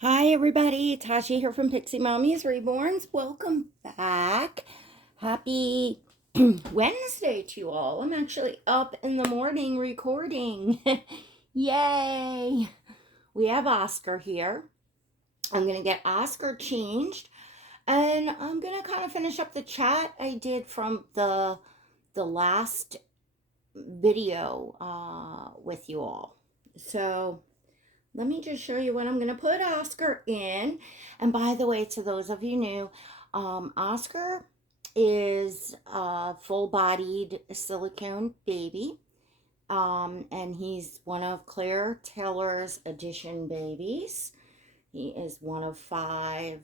Hi, everybody. Tasha here from Pixie Mommy's Reborns. Welcome back. Happy Wednesday to you all. I'm actually up in the morning recording. Yay! We have Oscar here. I'm going to get Oscar changed and I'm going to kind of finish up the chat I did from the last video with you all. So, let me just show you what I'm going to put Oscar in. And by the way, to those of you new, Oscar is a full-bodied silicone baby. And he's one of Claire Taylor's edition babies. He is one of 5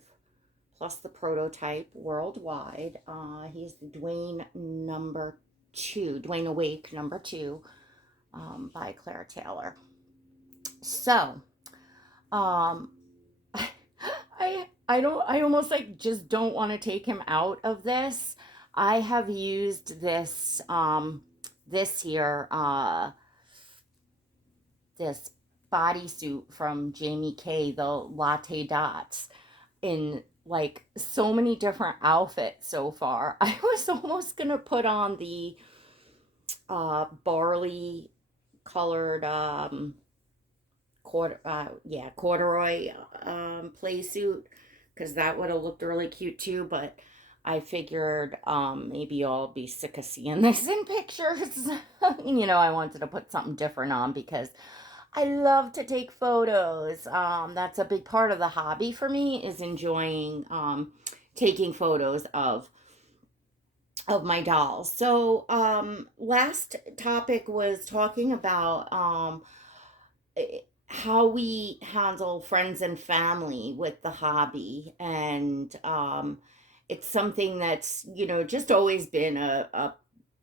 plus the prototype worldwide. He's the Dwayne number 2, Dwayne Awake number 2, by Claire Taylor. So, um, I almost like just don't want to take him out of this. I have used this here this bodysuit from Jamie K, the Latte Dots, in like so many different outfits so far. I was almost gonna put on the barley colored corduroy play suit, because that would have looked really cute too, but I figured maybe y'all be sick of seeing this in pictures. I wanted to put something different on because I love to take photos. That's a big part of the hobby for me, is enjoying taking photos of my dolls. So last topic was talking about how we handle friends and family with the hobby. And it's something that's, just always been a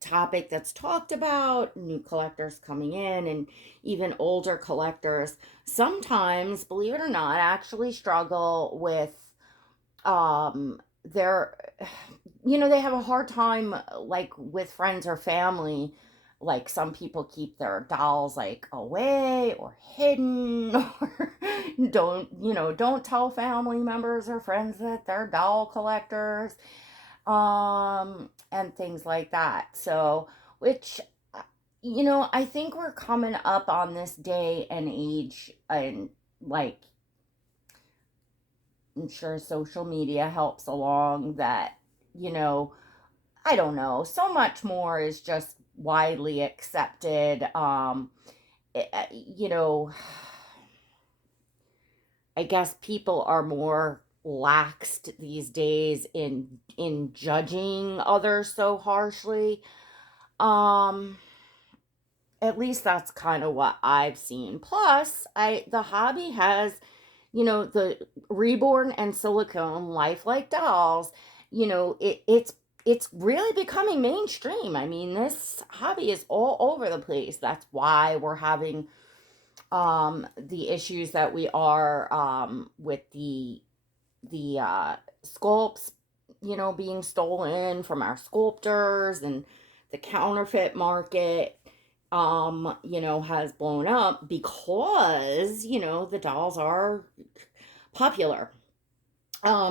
topic that's talked about. New collectors coming in, and even older collectors sometimes, believe it or not, actually struggle with their they have a hard time, like with friends or family. Like, some people keep their dolls like away or hidden, or don't tell family members or friends that they're doll collectors, and things like that. So, which, I think we're coming up on this day and age, and like, I'm sure social media helps along that, you know, I don't know, so much more is just widely accepted. It- uh, you know, I guess people are more laxed these days in judging others so harshly. Um, at least that's kind of what I've seen. Plus, the hobby has, the Reborn and silicone lifelike dolls. It's really becoming mainstream. I mean, this hobby is all over the place. That's why we're having the issues that we are, with the sculpts, being stolen from our sculptors, and the counterfeit market, has blown up because, the dolls are popular.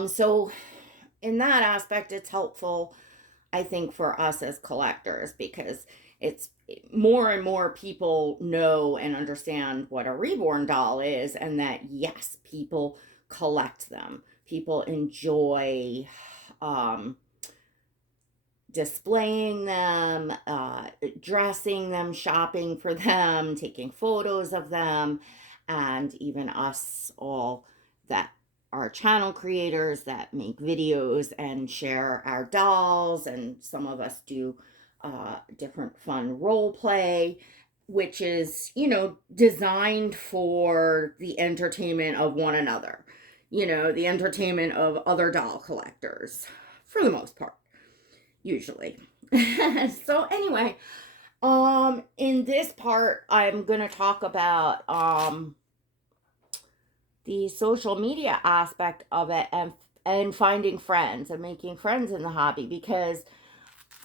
So in that aspect, it's helpful, I think, for us as collectors, because it's more and more people know and understand what a reborn doll is, and that yes, people collect them. People enjoy um, displaying them, dressing them, shopping for them, taking photos of them, and even us all that are channel creators that make videos and share our dolls, and some of us do different fun role play, which is, designed for the entertainment of one another, the entertainment of other doll collectors, for the most part, usually. So anyway, in this part, I'm gonna talk about the social media aspect of it, and finding friends and making friends in the hobby, because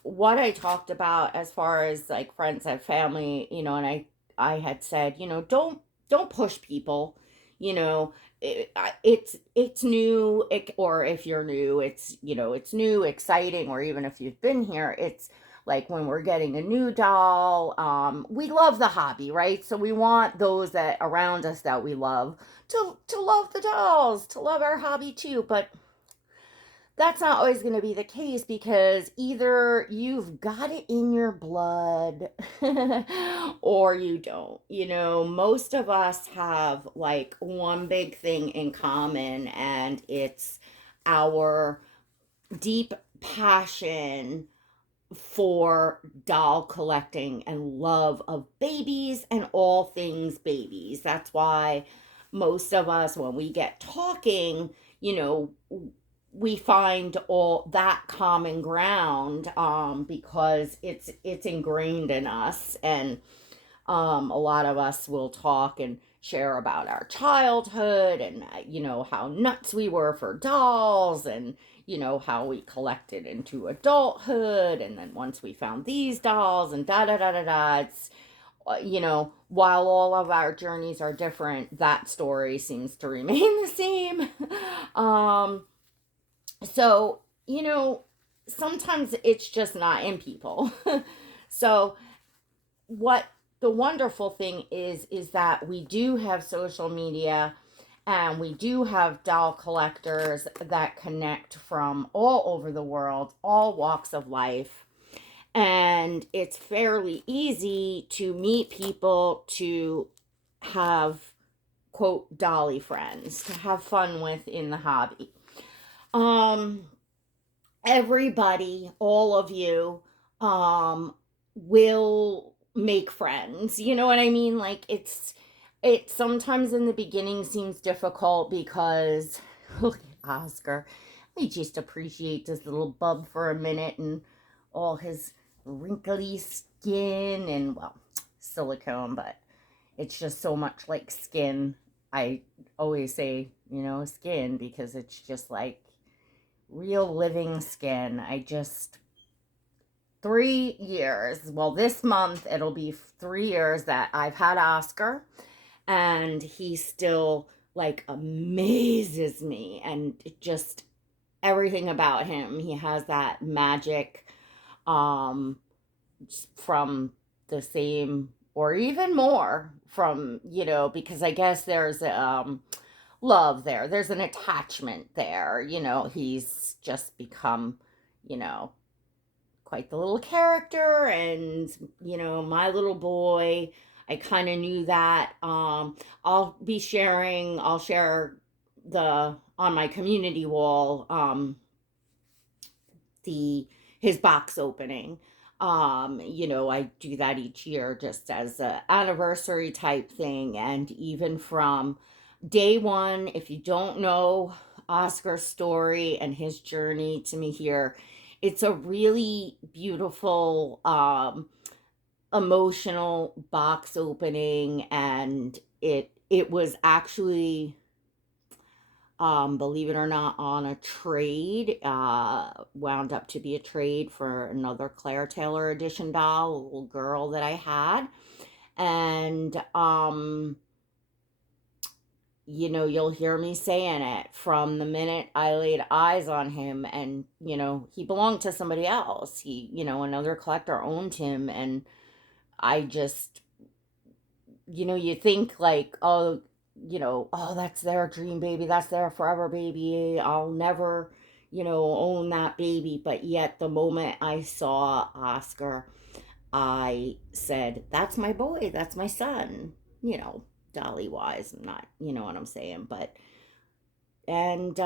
what I talked about as far as like friends and family, and I had said, don't push people. you know, it's new, or if you're new, it's, it's new, exciting, or even if you've been here, it's like when we're getting a new doll. We love the hobby, right? So we want those that around us that we love to love the dolls, to love our hobby too. But that's not always going to be the case, because either you've got it in your blood or you don't. Most of us have like one big thing in common, and it's our deep passion for doll collecting and love of babies and all things babies. That's why most of us, when we get talking, you know, we find all that common ground, because it's ingrained in us. And a lot of us will talk and share about our childhood, and how nuts we were for dolls, and how we collected into adulthood, and then once we found these dolls, and da da da da da. It's while all of our journeys are different, that story seems to remain the same. um so sometimes it's just not in people. So what the wonderful thing is that we do have social media, and we do have doll collectors that connect from all over the world, all walks of life. And it's fairly easy to meet people, to have, quote, dolly friends, to have fun with in the hobby. Um, Everybody, all of you, will make friends. You know what I mean? Like, it sometimes in the beginning seems difficult, because look at Oscar. I just appreciate this little bub for a minute, and all his wrinkly skin, and, well, silicone, but it's just so much like skin. I always say, skin, because it's just like real living skin. 3 years. Well, this month it'll be 3 years that I've had Oscar, and he still like amazes me, and it just everything about him. He has that magic, um, from the same, or even more from, because I guess there's love there. There's an attachment there. He's just become, you know, quite the little character, and, my little boy. I kind of knew that. I'll share the on my community wall, the his box opening. I do that each year, just as a anniversary type thing. And even from day one, if you don't know Oscar's story and his journey to me here, it's a really beautiful, emotional box opening. And it was actually, believe it or not, on a trade, wound up to be a trade for another Claire Taylor edition doll, a little girl that I had. And, you'll hear me saying it from the minute I laid eyes on him. And, he belonged to somebody else. Another collector owned him. And I just, you think like, oh, oh, that's their dream baby, that's their forever baby, I'll never, own that baby. But yet, the moment I saw Oscar, I said, that's my boy, that's my son, dolly wise. I'm not, you know what I'm saying. But, and,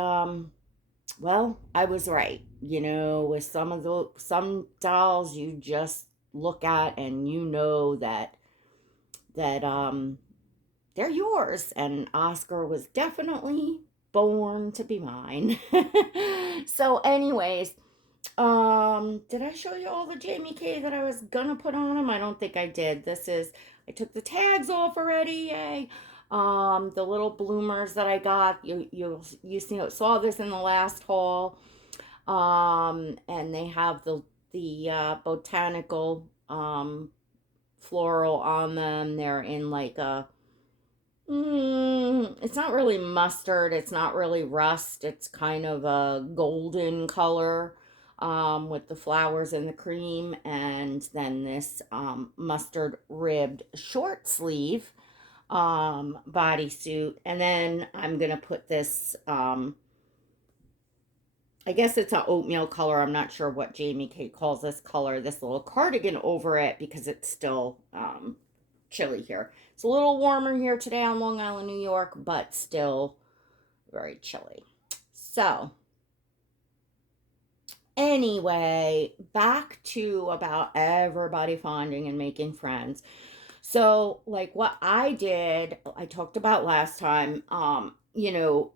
well, I was right. With some dolls, you just look at, and that they're yours. And Oscar was definitely born to be mine. So, anyways, did I show you all the Jamie K that I was gonna put on him? I don't think I did. I took the tags off already. Yay. The little bloomers that I got, you saw this in the last haul. And they have the botanical, floral on them. They're in like a it's not really mustard, it's not really rust, it's kind of a golden color, with the flowers and the cream, and then this mustard ribbed short sleeve bodysuit. And then I'm gonna put this, I guess it's an oatmeal color. I'm not sure what Jamie Kate calls this color, this little cardigan over it because it's still chilly here. It's a little warmer here today on Long Island, New York, but still very chilly. So, anyway, back to about everybody finding and making friends. So, like what I did, I talked about last time,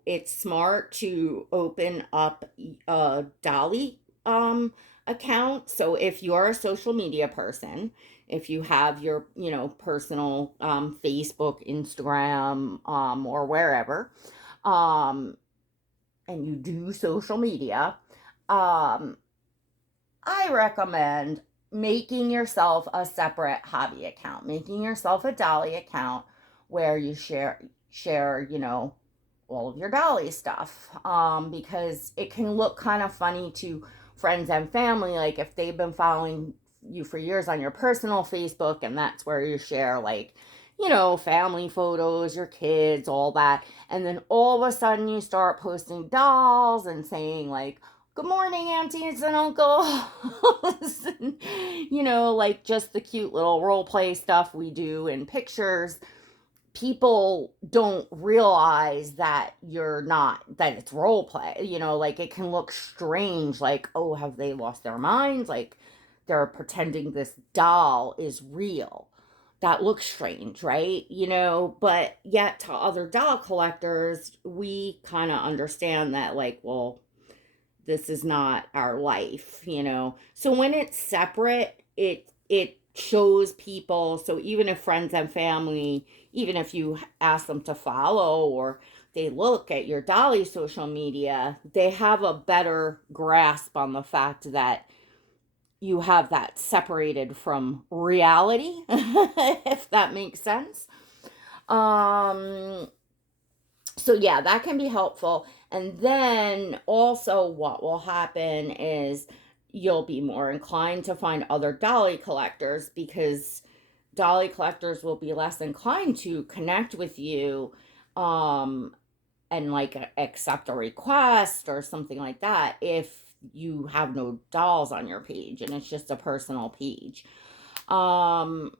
it's smart to open up a Dolly account. So, if you're a social media person, if you have your, personal Facebook, Instagram, or wherever, um, and you do social media, um, I recommend making yourself a separate hobby account, making yourself a Dolly account where you share, all of your Dolly stuff. Because it can look kind of funny to friends and family, like if they've been following you for years on your personal Facebook and that's where you share like, family photos, your kids, all that. And then all of a sudden you start posting dolls and saying like, good morning, aunties and uncles. And, like just the cute little role play stuff we do in pictures. People don't realize that that it's role play. Like it can look strange, like, oh, have they lost their minds? Like they're pretending this doll is real. That looks strange, right? But yet to other doll collectors, we kind of understand that, like, well, this is not our life. So when it's separate, it shows people. So even if friends and family, even if you ask them to follow or they look at your Dolly social media, they have a better grasp on the fact that you have that separated from reality, if that makes sense. Um, so yeah, that can be helpful. And then also what will happen is you'll be more inclined to find other Dolly collectors because Dolly collectors will be less inclined to connect with you, um and like accept a request or something like that if you have no dolls on your page and it's just a personal page. um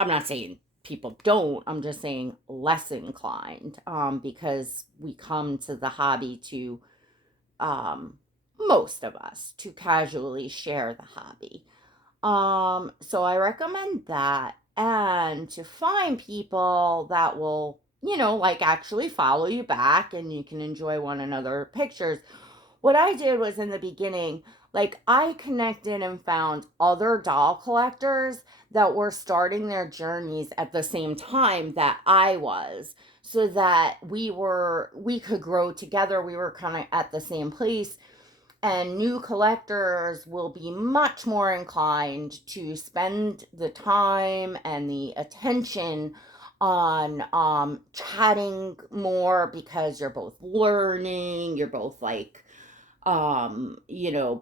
I'm not saying people don't, I'm just saying less inclined, because we come to the hobby to, um, most of us, to casually share the hobby. So I recommend that, and to find people that will, like actually follow you back and you can enjoy one another pictures. What I did was in the beginning, like I connected and found other doll collectors that were starting their journeys at the same time that I was, so that we could grow together. We were kind of at the same place, and new collectors will be much more inclined to spend the time and the attention on chatting more because you're both learning, you're both like,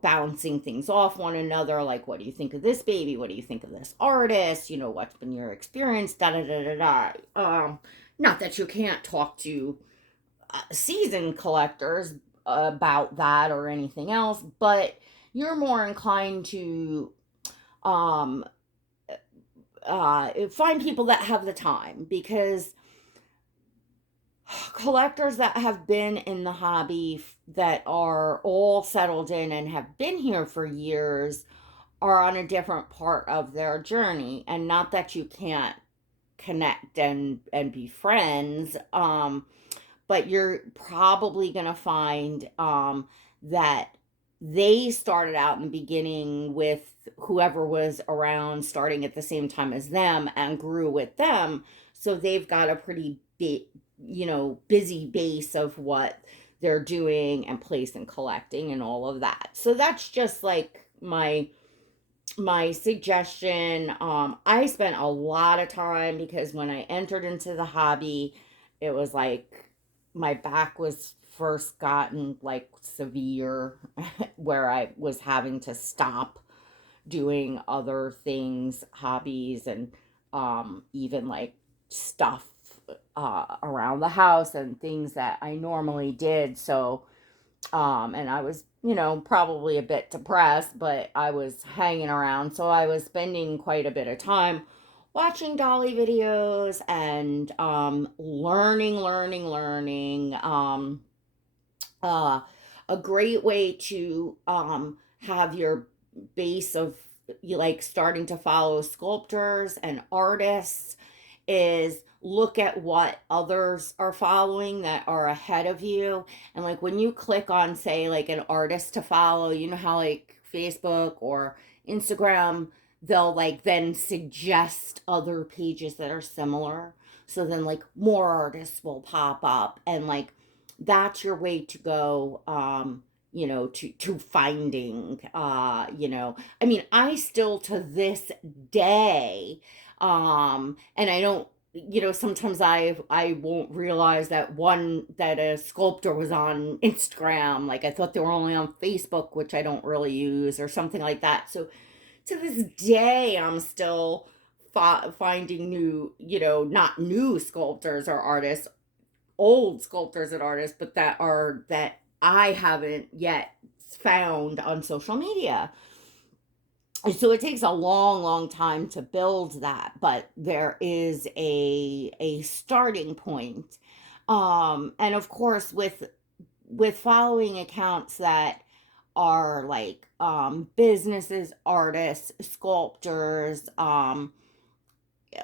bouncing things off one another, like, what do you think of this baby? What do you think of this artist? What's been your experience? Da da da da da. Not that you can't talk to seasoned collectors about that or anything else, but you're more inclined to um, find people that have the time, because collectors that have been in the hobby that are all settled in and have been here for years are on a different part of their journey. And not that you can't connect and be friends, but you're probably going to find that they started out in the beginning with whoever was around starting at the same time as them and grew with them. So they've got a pretty big, busy base of what they're doing and place and collecting and all of that. So that's just like my suggestion. I spent a lot of time, because when I entered into the hobby, it was like my back was first gotten like severe where I was having to stop doing other things, hobbies, and even like stuff around the house and things that I normally did. So, and I was, probably a bit depressed, but I was hanging around. So I was spending quite a bit of time watching Dolly videos and learning. Uh, a great way to have your base of you like starting to follow sculptors and artists is look at what others are following that are ahead of you. And like when you click on, say, like an artist to follow, you know how like Facebook or Instagram, they'll like then suggest other pages that are similar. So then like more artists will pop up, and like that's your way to go, to finding, I mean, I still to this day, and I don't, sometimes I won't realize that a sculptor was on Instagram. Like I thought they were only on Facebook, which I don't really use, or something like that. So to this day, I'm still finding new, not new sculptors or artists, old sculptors and artists, but that I haven't yet found on social media. So it takes a long time to build that, but there is a starting point. And of course, with following accounts that are like businesses, artists, sculptors,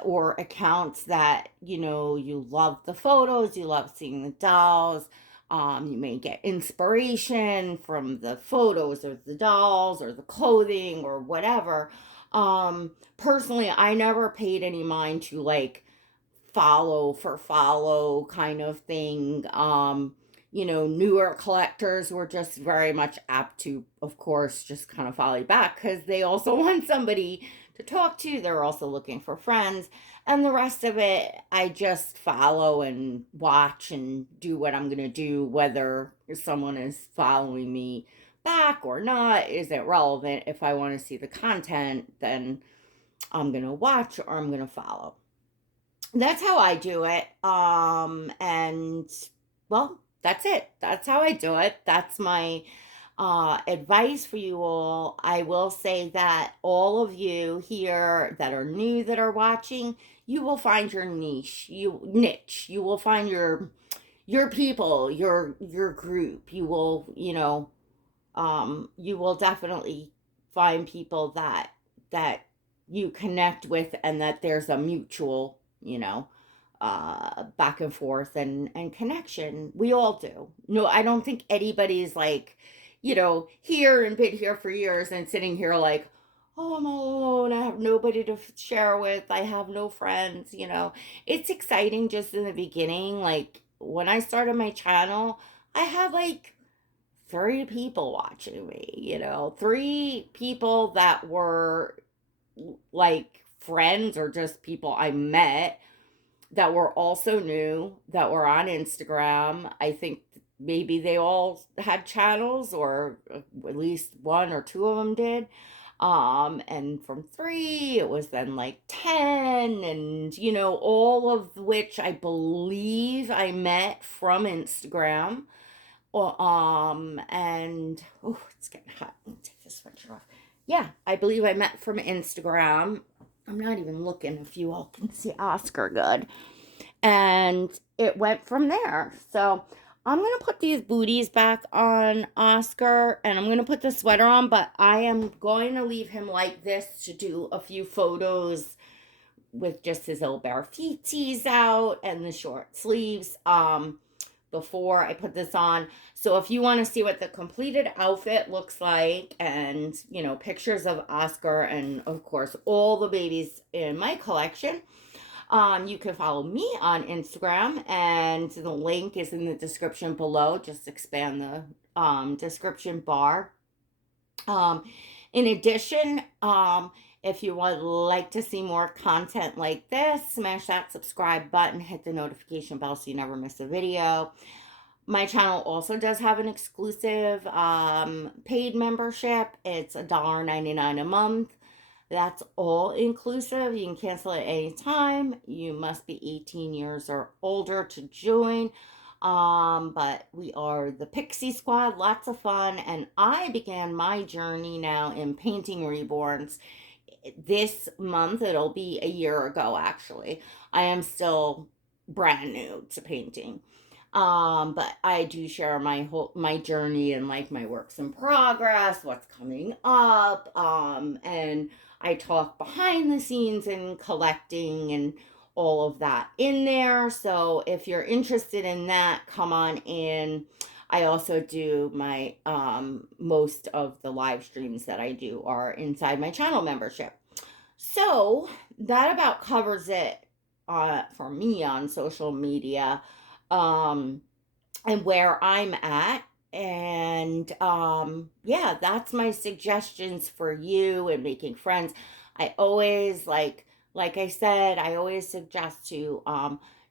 or accounts that you love the photos, you love seeing the dolls, you may get inspiration from the photos or the dolls or the clothing or whatever. Personally, I never paid any mind to like follow for follow kind of thing. Newer collectors were just very much apt to, of course, just kind of follow you back because they also want somebody to talk to. They're also looking for friends. And the rest of it, I just follow and watch and do what I'm going to do, whether someone is following me back or not isn't relevant. If I want to see the content, then I'm going to watch or I'm going to follow. That's how I do it. And well, that's it. That's how I do it. That's my advice for you all. I will say that all of you here that are new that are watching, you will find your niche. You will find your people, your group. You will definitely find people that you connect with, and that there's a mutual, back and forth and connection. We all do. No, I don't think anybody's like, here and been here for years and sitting here like, oh, I'm all alone. I have nobody to share with. I have no friends. It's exciting just in the beginning. Like when I started my channel, I had like 3 people watching me, 3 people that were like friends or just people I met that were also new, that were on Instagram. I think maybe they all had channels, or at least 1 or 2 of them did. And from 3, it was then like 10, and all of which I believe I met from Instagram. And oh, it's getting hot. Let me take this sweatshirt off. Yeah, I believe I met from Instagram. I'm not even looking if you all can see Oscar good. And it went from there. So I'm going to put these booties back on Oscar, and I'm going to put the sweater on, but I am going to leave him like this to do a few photos with just his little bare feeties out and the short sleeves. Before I put this on. So if you want to see what the completed outfit looks like, and pictures of Oscar and of course all the babies in my collection, you can follow me on Instagram, and the link is in the description below. Just expand the description bar. In addition, if you would like to see more content like this, smash that subscribe button, hit the notification bell so you never miss a video. My channel also does have an exclusive paid membership. It's $1.99 a month. That's all inclusive. You can cancel at any time. You must be 18 years or older to join. But we are the Pixie Squad, lots of fun. And I began my journey now in painting reborns this month. It'll be a year ago, actually. I am still brand new to painting. But I do share my journey and like my works in progress, what's coming up, and I talk behind the scenes and collecting and all of that in there. So if you're interested in that, come on in. I also do my most of the live streams that I do are inside my channel membership. So that about covers it for me on social media. Um, and where I'm at. And yeah, that's my suggestions for you and making friends. I always like I said, I always suggest to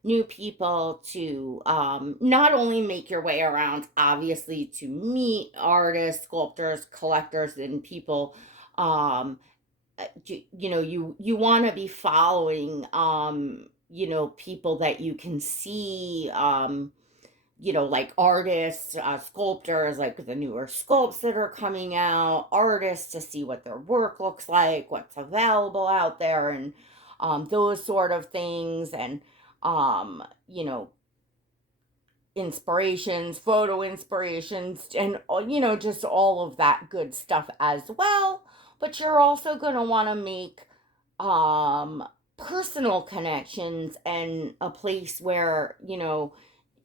new people to not only make your way around, obviously to meet artists, sculptors, collectors, and people. You want to be following people that you can see, like artists, sculptors, like the newer sculpts that are coming out, artists to see what their work looks like, what's available out there, and those sort of things, and um, you know, inspirations, photo inspirations, and just all of that good stuff as well. But you're also going to want to make um, personal connections and a place where,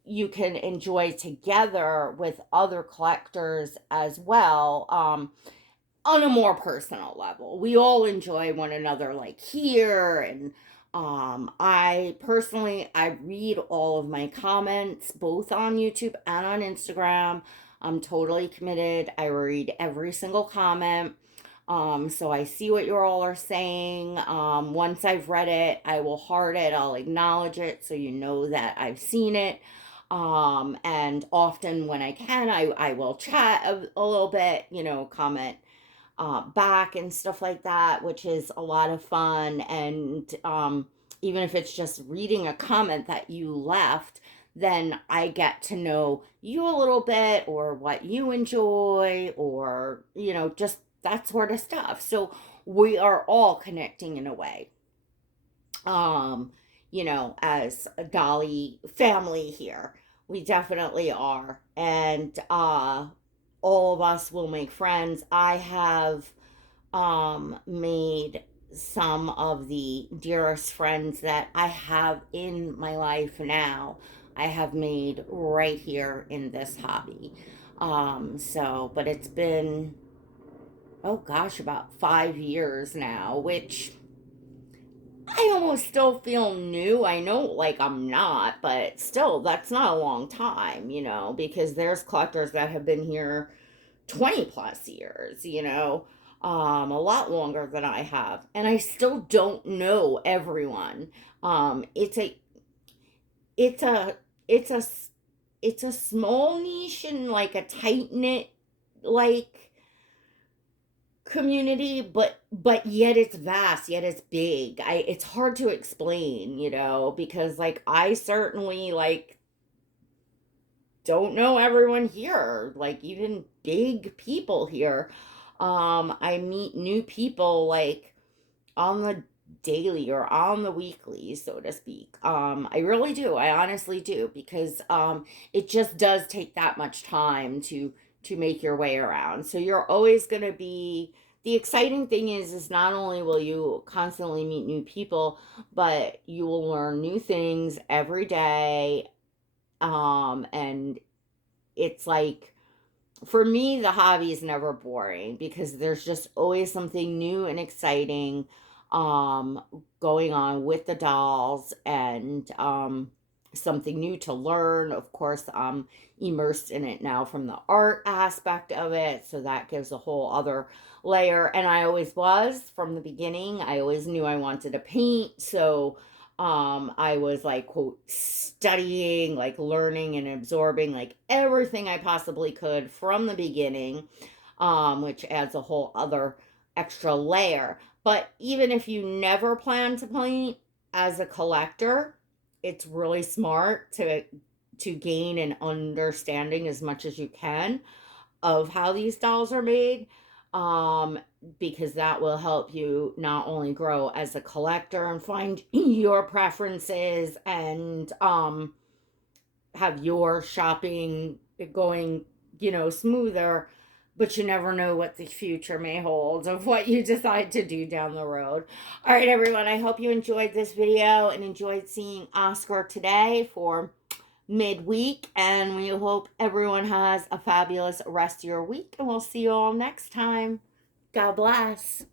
you can enjoy together with other collectors as well, on a more personal level. We all enjoy one another like here, and I personally I read all of my comments both on YouTube and on Instagram. I'm totally committed. I read every single comment. So I see what you all are saying. Once I've read it, I will heart it, I'll acknowledge it so you know that I've seen it. And often when I can, I will chat a little bit, comment back and stuff like that, which is a lot of fun. And even if it's just reading a comment that you left, then I get to know you a little bit or what you enjoy or, just that sort of stuff. So we are all connecting in a way, um, as a Dolly family here. We definitely are. And all of us will make friends. I have made some of the dearest friends that I have in my life now. I have made right here in this hobby. But it's been, oh gosh, about 5 years now, which I almost still feel new. I know, like, I'm not, but still, that's not a long time, because there's collectors that have been here 20 plus years, a lot longer than I have. And I still don't know everyone. It's a, it's a, it's a, it's a small niche and like a tight knit, like, community, but yet it's vast, yet it's big. It's hard to explain, because like I certainly like don't know everyone here, like even big people here. I meet new people like on the daily or on the weekly, so to speak. I really do. I honestly do, because it just does take that much time to make your way around. So you're always going to be, the exciting thing is not only will you constantly meet new people, but you will learn new things every day. And it's like, for me, the hobby is never boring because there's just always something new and exciting um, going on with the dolls, and something new to learn. Of course, I'm immersed in it now from the art aspect of it, so that gives a whole other layer. And I always was from the beginning. I always knew I wanted to paint, so I was like, quote, studying, like learning and absorbing like everything I possibly could from the beginning, which adds a whole other extra layer. But even if you never plan to paint as a collector, it's really smart to gain an understanding as much as you can of how these dolls are made, um, because that will help you not only grow as a collector and find your preferences and have your shopping going, smoother, but you never know what the future may hold of what you decide to do down the road. All right, everyone, I hope you enjoyed this video and enjoyed seeing Oscar today for midweek, and we hope everyone has a fabulous rest of your week, and we'll see you all next time. God bless.